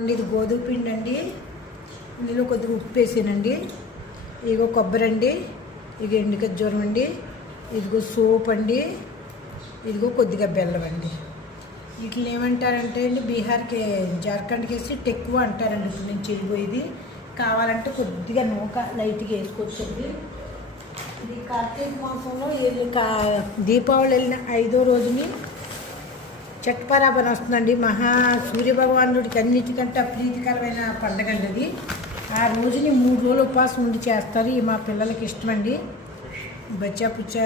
అండి ఇది గోధుమ పిండి అండి. ఇందులో కొద్దిగా ఉప్పు వేసానండి. ఇదిగో కొబ్బరి అండి. ఇక ఎండు ఖర్జూరం అండి. ఇదిగో సోప్ అండి. ఇదిగో కొద్దిగా బెల్లం అండి. వీటిని ఏమంటారంటే అండి బీహార్కి జార్ఖండ్కి వేసి టెక్కువ అంటారండి. ఇప్పుడు నేను వెళ్ళిపోయేది కావాలంటే కొద్దిగా నూక లైట్గా వేసుకోవచ్చండి. ఇది కార్తీక మాసంలో వెళ్ళి కా దీపావళి వెళ్ళిన ఐదో రోజుని చట్పరాబన్ వస్తుందండి. మహా సూర్య భగవానుడికి అన్నిటికంటే ప్రీతికరమైన పండుగ అండి అది. ఆ రోజుని మూడు రోజులు ఉపవాసం ఉండి చేస్తారు. ఇవి మా పిల్లలకి ఇష్టమండి. బచ్చా పుచ్చ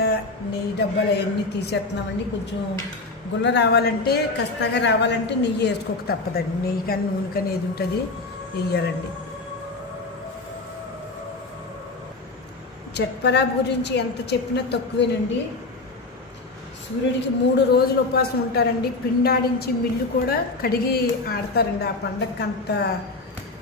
నెయ్యి డబ్బాలు అవన్నీ తీసేస్తున్నామండి. కొంచెం గుల్ల రావాలంటే కష్టంగా రావాలంటే నెయ్యి వేసుకోక తప్పదండి. నెయ్యి కానీ నూనె కానీ ఏది ఉంటుంది వేయాలండి. చట్పరాబ్ గురించి ఎంత చెప్పినా తక్కువేనండి. సూర్యుడికి మూడు రోజులు ఉపవాసం ఉంటారండి. పిండాడించి మిల్లు కూడా కడిగి ఆడతారండి. ఆ పండగకి అంత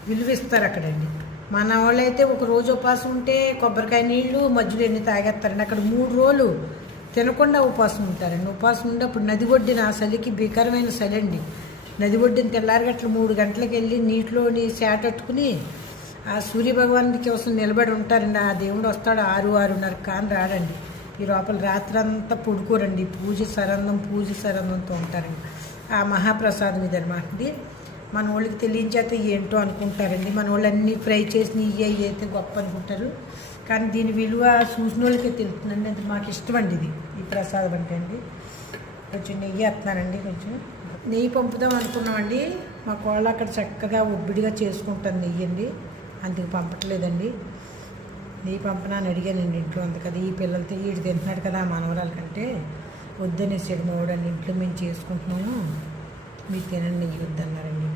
విలువిస్తారు అక్కడండి. మన వాళ్ళైతే ఒక రోజు ఉపవాసం ఉంటే కొబ్బరికాయ నీళ్ళు మధ్యలో ఎన్ని తాగేస్తారండి. అక్కడ మూడు రోజులు తినకుండా ఉపవాసం ఉంటారండి. ఉపవాసం ఉంటే అప్పుడు నది ఒడ్డిన ఆ చలికి భీకరమైన చలి అండి. నది ఒడ్డిన తెల్లారగట్ల మూడు గంటలకు వెళ్ళి నీటిలోని సేటట్టుకుని ఆ సూర్య భగవానుడి కోసం నిలబడి ఉంటారండి. ఆ దేవుడు వస్తాడు ఆరు ఆరున్నర కాని రాడండి. ఈ లోపల రాత్రంతా పడుకోరండి. పూజ సరంధం పూజ సరంధంతో ఉంటారండి. ఆ మహాప్రసాదం ఇది అనమాట ఇది మన వాళ్ళకి తెలియచేస్తే ఏంటో అనుకుంటారండి. మన వాళ్ళు అన్నీ ఫ్రై చేసి నెయ్యి అయ్యి అయితే గొప్ప అనుకుంటారు. కానీ దీని విలువ చూసిన వాళ్ళకే తెలుస్తుందండి. అది మాకు ఇష్టం అండి ఇది ఈ ప్రసాదం అంటే అండి. కొంచెం నెయ్యి వేస్తున్నానండి కొంచెం. నెయ్యి పంపుదాం అనుకున్నామండి. మా కోళ్ళ అక్కడ చక్కగా ఒబ్బిడిగా చేసుకుంటాను నెయ్యి అండి. అందుకు పంపట్లేదండి. నెయ్యి పంపనని అడిగానండి ఇంట్లో ఉంది కదా ఈ పిల్లలతో వీడు తింటున్నాడు కదా ఆ మనవరాల కంటే వద్దనేసాడు మోడని ఇంట్లో మేము చేసుకుంటున్నాము మీరు తినండి వద్దన్నారండి.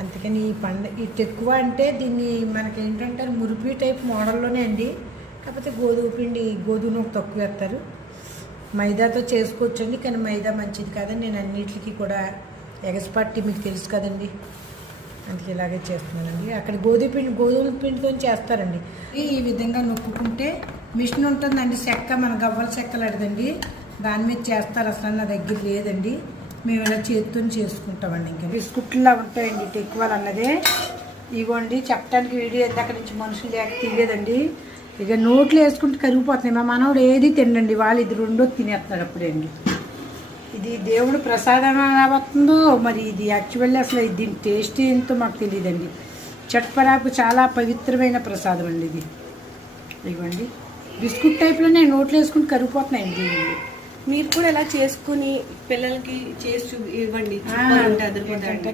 అందుకని ఈ పండ ఇటు ఎక్కువ అంటే దీన్ని మనకి ఏంటంటే మురిపి టైప్ మోడల్లోనే అండి. కాకపోతే గోధుమ పిండి గోధుమ నూనె తక్కువ వేస్తారు. మైదాతో చేసుకోవచ్చండి కానీ మైదా మంచిది కాదని నేను అన్నిటికీ కూడా ఎగస్పట్టి మీకు తెలుసు కదండి. అందుకే ఇలాగే చేస్తున్నానండి. అక్కడ గోధుమ పిండి గోధుమ పిండితో చేస్తారండి. ఈ విధంగా నొక్కుకుంటే మిషన్ ఉంటుందండి చెక్క మన గవ్వల చెక్కలాడదండి దాని మీద చేస్తారు అసలు నా దగ్గర లేదండి. మేము ఇలా చేతితో చేసుకుంటామండి ఇంకా. బిస్కుట్లా ఉంటాయండి టెక్వాల్ అన్నదే. ఇవ్వండి చెప్పడానికి వీడియో అక్కడ నుంచి మనుషులు లేక తీయలేదండి ఇక నోట్లు వేసుకుంటే కరిగిపోతున్నాయి. మా మనవడు ఏది తినండి వాళ్ళు ఇది రెండో తినేస్తున్నారు అప్పుడే అండి ఇది దేవుడు ప్రసాదం ఎలా వస్తుందో మరి ఇది యాక్చువల్లీ అసలు దీని టేస్ట్ ఏంటో మాకు తెలియదండి. చట్పరాకు చాలా పవిత్రమైన ప్రసాదం అండి ఇది. ఇవ్వండి బిస్కుట్ టైప్లోనే నోట్లో వేసుకుని కరిగిపోతున్నాయండి. మీరు కూడా ఇలా చేసుకుని పిల్లలకి చేసి ఇవ్వండి.